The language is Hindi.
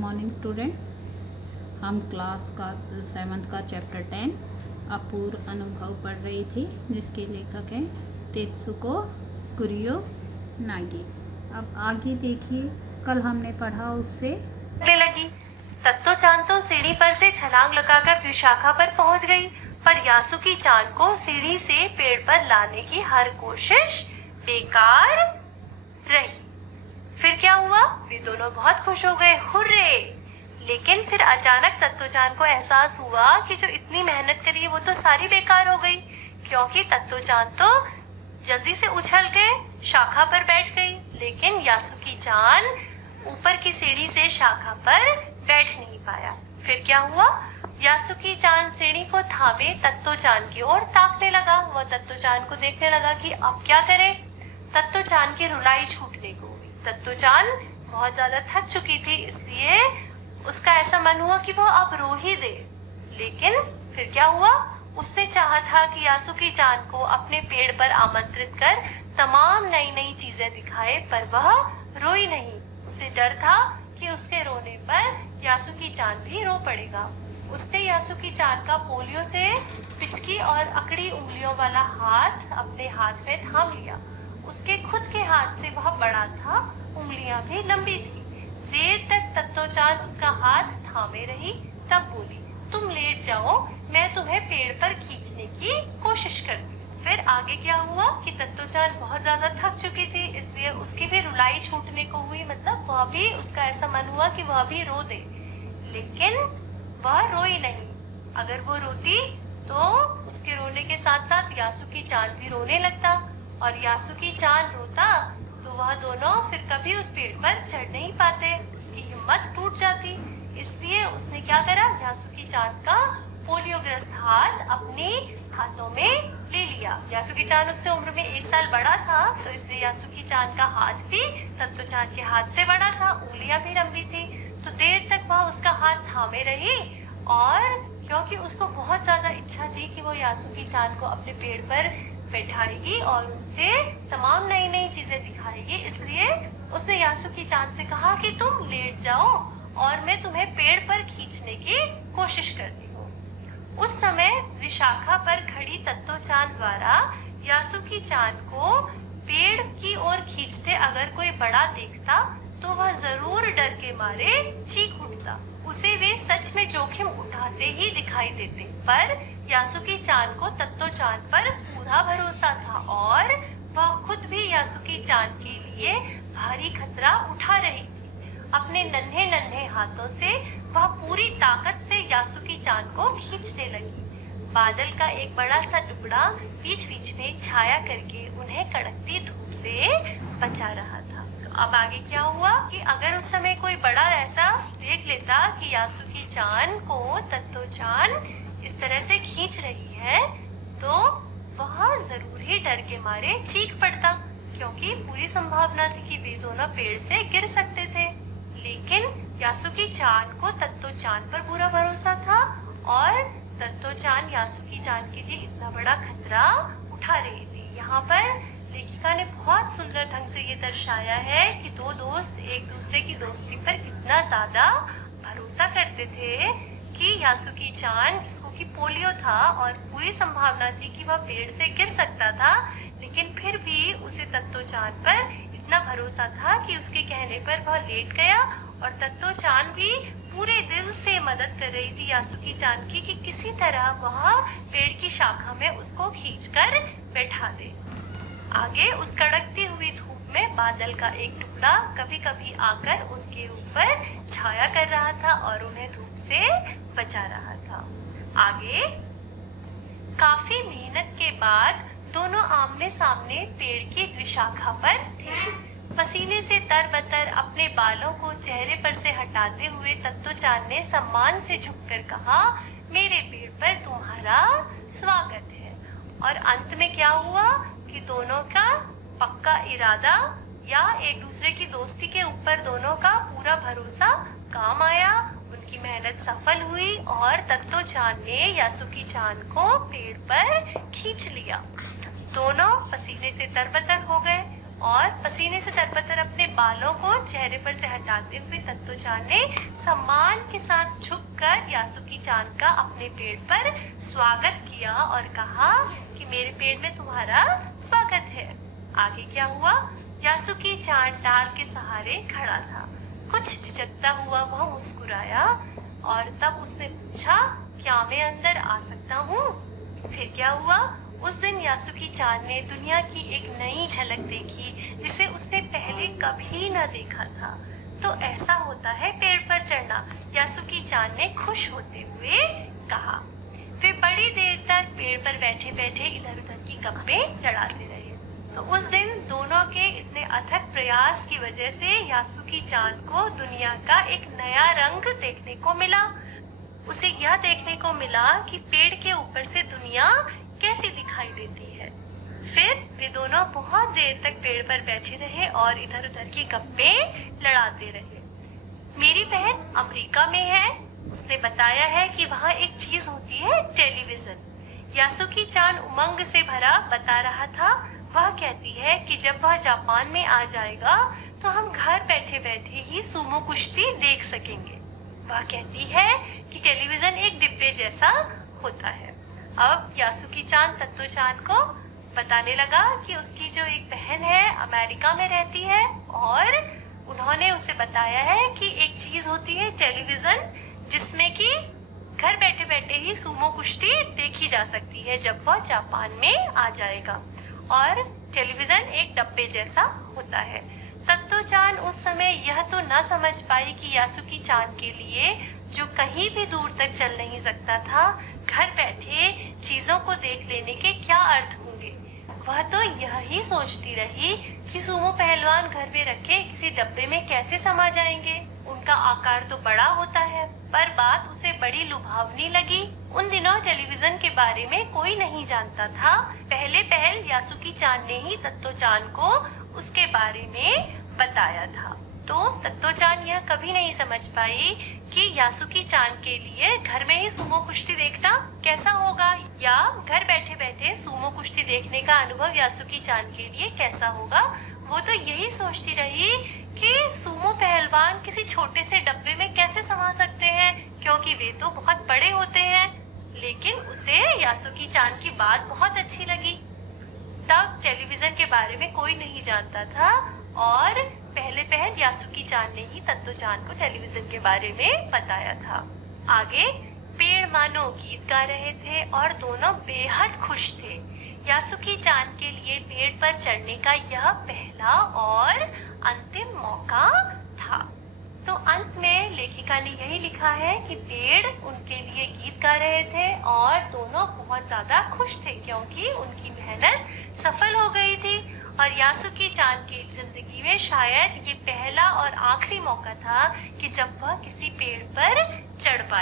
Morning student. हम क्लास का 7th का चैप्टर 10 अपूर्व अनुभव पढ़ रही थी, जिसके लेखक हैं तेत्सुको कुरियोनागी। अब आगे देखिए, कल हमने पढ़ा उससे लगी। तत्तो-चान तो सीढ़ी पर से छलांग लगाकर द्विशाखा पर पहुंच गई, पर यासुकी-चान को सीढ़ी से पेड़ पर लाने की हर कोशिश बेकार रही। फिर क्या हुआ? वे दोनों बहुत खुश हो गए, हुर्रे! लेकिन फिर अचानक तत्तो-चान को एहसास हुआ कि जो इतनी मेहनत करी वो तो सारी बेकार हो गई, क्योंकि तत्तो-चान तो जल्दी से उछल के शाखा पर बैठ गई, लेकिन यासुकी-चान ऊपर की सीढ़ी से शाखा पर बैठ नहीं पाया। फिर क्या हुआ? यासुकी-चान सीढ़ी को थामे तत्तो-चान की ओर ताकने लगा। वह तत्तो-चान को देखने लगा कि अब क्या करे। तत्तो-चान की रुलाई छूटने को हुई। तत्तो-चान बहुत ज्यादा थक चुकी थी, इसलिए उसका ऐसा मन हुआ कि वह अब रो ही दे। लेकिन फिर क्या हुआ? उसने चाहा था कि यासुकी-चान को अपने पेड़ पर आमंत्रित कर तमाम नई नई चीजें दिखाए, पर वह रोई नहीं। उसे डर था कि उसके रोने पर यासुकी-चान भी रो पड़ेगा। उसने यासुकी-चान का पोलियो से पिचकी और अकड़ी उंगलियों वाला हाथ अपने हाथ में थाम लिया। उसके खुद के हाथ से वह बड़ा था, उंगलियां भी लंबी थी। देर तक तत्तो-चान उसका हाथ थामे रही, तब बोली, तुम लेट जाओ, मैं तुम्हें पेड़ पर खींचने की कोशिश करती। फिर आगे क्या हुआ कि तत्तो-चान बहुत ज्यादा थक चुकी थी, इसलिए उसकी भी रुलाई छूटने को हुई। मतलब वह भी, उसका ऐसा मन हुआ कि वह भी रो दे, लेकिन वह रोई नहीं। अगर वो रोती तो उसके रोने के साथ साथ यासुकी-चान भी रोने लगता, और यासुकी-चान रोता तो वह दोनों फिर कभी उस पेड़ पर चढ़ नहीं पाते, उसकी हिम्मत टूट जाती। इसलिए उसने क्या करा? यासुकी-चान का पोलियोग्रस्त हाथ अपने हाथों में ले लिया। यासुकी-चान उससे उम्र में 1 साल बड़ा था, तो इसलिए यासुकी-चान का हाथ भी तत्तो-चान के हाथ से बड़ा था, उंगलियां भी लंबी थी। तो देर तक वह उसका हाथ थामे रही, और क्योंकि उसको बहुत ज्यादा इच्छा थी कि वो यासुकी-चान को अपने पेड़ पर बैठाएगी और उसे तमाम नई नई चीजें दिखाएगी, इसलिए उसने यासुकी-चान से कहा कि तुम लेट जाओ और मैं तुम्हें पेड़ पर खींचने की कोशिश करती हूँ। उस समय विशाखा पर खड़ी तत्तो-चान द्वारा यासुकी-चान को पेड़ की ओर खींचते अगर कोई बड़ा देखता तो वह जरूर डर के मारे चीख उठता। उसे वे सच में जोखिम उठाते ही दिखाई देते, पर यासुकी-चान को तत्तो-चान पर पूरा भरोसा था, और वह खुद भी यासुकी-चान के लिए भारी खतरा उठा रही थी। अपने नन्हे नन्हे हाथों से वह पूरी ताकत से यासुकी-चान को खींचने लगी। बादल का एक बड़ा सा टुकड़ा बीच बीच में छाया करके उन्हें कड़कती धूप से बचा रहा था। तो अब आगे क्या हुआ कि अगर उस समय कोई बड़ा ऐसा देख लेता कि यासुकी-चान को तत्तो-चान इस तरह से खींच रही है, तो वह जरूर ही डर के मारे चीख पड़ता, क्योंकि पूरी संभावना थी कि वे दोनों पेड़ से गिर सकते थे। लेकिन यासुकी-चान को तत्तो-चान पर पूरा भरोसा था, और तत्तो-चान यासुकी-चान के लिए इतना बड़ा खतरा उठा रही थी। यहाँ पर लेखिका ने बहुत सुंदर ढंग से ये दर्शाया है कि दो दोस्त एक दूसरे की दोस्ती पर कितना ज्यादा भरोसा करते थे कि यासुकी-चान, जिसको कि पोलियो था और पूरी संभावना थी कि वह पेड़ से गिर सकता था, लेकिन फिर भी उसे तत्तो-चान पर इतना भरोसा था कि उसके कहने पर वह लेट गया, और तत्तो-चान भी पूरे दिल से मदद कर रही थी यासुकी-चान की कि किसी तरह वह पेड़ की शाखा में उसको खींचकर बैठा दे। आगे उस कड़कती हुई धूप में बादल का एक टुकड़ा कभी कभी आकर उनके ऊपर छाया कर रहा था और उन्हें धूप से बचा रहा था। आगे काफी मेहनत के बाद दोनों आमने सामने पेड़ की द्विशाखा पर थे। पसीने से तरबतर अपने बालों को चेहरे पर से हटाते हुए तत्तो-चान ने सम्मान से झुककर कहा, मेरे पेड़ पर तुम्हारा स्वागत है। और अंत में क्या हुआ कि दोनों का पक्का इरादा या एक दूसरे की दोस्ती के ऊपर दोनों का पूरा भरोसा काम आया। उनकी मेहनत सफल हुई और तत्तो-चान ने यासुकी-चान को पेड़ पर खींच लिया। दोनों पसीने से तरबतर हो गए। और पसीने से तरबतर अपने बालों को चेहरे पर से हटाते हुए तत्तो-चान ने सम्मान के साथ झुककर यासुकी-चान का अपने पेड़ पर स्वागत किया और कहा कि मेरे पेड़ में तुम्हारा स्वागत है। आगे क्या हुआ? यासुकी-चान डाल के सहारे खड़ा था। कुछ झिझकता हुआ वह मुस्कुराया और तब उसने पूछा, क्या मैं अंदर आ सकता हूँ? फिर क्या हुआ? उस दिन यासुकी-चान ने दुनिया की एक नई झलक देखी जिसे उसने पहले कभी न देखा था। तो ऐसा होता है पेड़ पर चढ़ना, यासुकी-चान ने खुश होते हुए कहा। वे बड़ी देर तक पेड़ पर बैठे बैठे इधर उधर की गप्पें लड़ाते रहे। तो उस दिन दोनों के इतने अथक प्रयास की वजह से यासुकी-चान को दुनिया का एक नया रंग देखने को मिला। उसे यह देखने को मिला कि पेड़ के ऊपर से दुनिया कैसी दिखाई देती है। फिर वे दोनों बहुत देर तक पेड़ पर बैठे रहे और इधर उधर की गप्पें लड़ाते रहे। मेरी बहन अमेरिका में है, उसने बताया है कि वहाँ एक चीज होती है, टेलीविजन। यासुकी-चान उमंग से भरा बता रहा था। वह कहती है कि जब वह जापान में आ जाएगा तो हम घर बैठे बैठे ही सुमो कुश्ती देख सकेंगे। वह कहती है कि टेलीविजन एक डिब्बे जैसा होता है। अब यासुकी-चान तत्तो-चान को बताने लगा कि उसकी जो एक बहन है अमेरिका में रहती है और उन्होंने उसे बताया है कि एक चीज होती है टेलीविजन, जिसमें कि घर बैठे बैठे ही सुमो कुश्ती देखी जा सकती है जब वह जापान में आ जाएगा। और टेलीविजन एक डब्बे जैसा होता है। तत्तो-चान उस समय यह तो न समझ पाई कि यासुकी-चान के लिए, जो कहीं भी दूर तक चल नहीं सकता था, घर बैठे चीजों को देख लेने के क्या अर्थ होंगे। वह तो यह ही सोचती रही कि सुमो पहलवान घर में रखे किसी डब्बे में कैसे समा जाएंगे। उनका आकार तो बड़ा होता है, पर बात उसे बड़ी लुभावनी लगी। उन दिनों टेलीविजन के बारे में कोई नहीं जानता था। पहले पहल यासुकी-चान ने ही तत्तो-चान को उसके बारे में बताया था। तो तत्तो-चान यह कभी नहीं समझ पाई कि यासुकी-चान के लिए घर में ही सुमो कुश्ती देखना कैसा होगा, या घर बैठे बैठे सुमो कुश्ती देखने का अनुभव यासुकी-चान के लिए कैसा होगा। वो तो यही सोचती रही कि सुमो पहलवान किसी छोटे से डब्बे में कैसे समा सकते हैं, क्योंकि वे तो बहुत बड़े होते हैं। लेकिन उसे यासुकी-चान की बात बहुत अच्छी लगी। तब टेलीविजन के बारे में कोई नहीं जानता था और पहले पहल यासुकी-चान ने ही तत्तो-चान को टेलीविजन के बारे में बताया था। आगे पेड़ मानो गीत गा रहे थे और दोनों बेहद खुश थे। यासुकी-चान के लिए पेड़ पर चढ़ने का यह पहला और अंतिम मौका था। तो अंत में लेखिका ने यही लिखा है कि पेड़ उनके लिए गीत गा रहे थे और दोनों बहुत ज्यादा खुश थे क्योंकि उनकी मेहनत सफल हो गई थी। और यासुकी-चान की जिंदगी में शायद ये पहला और आखिरी मौका था कि जब वह किसी पेड़ पर चढ़ पाए।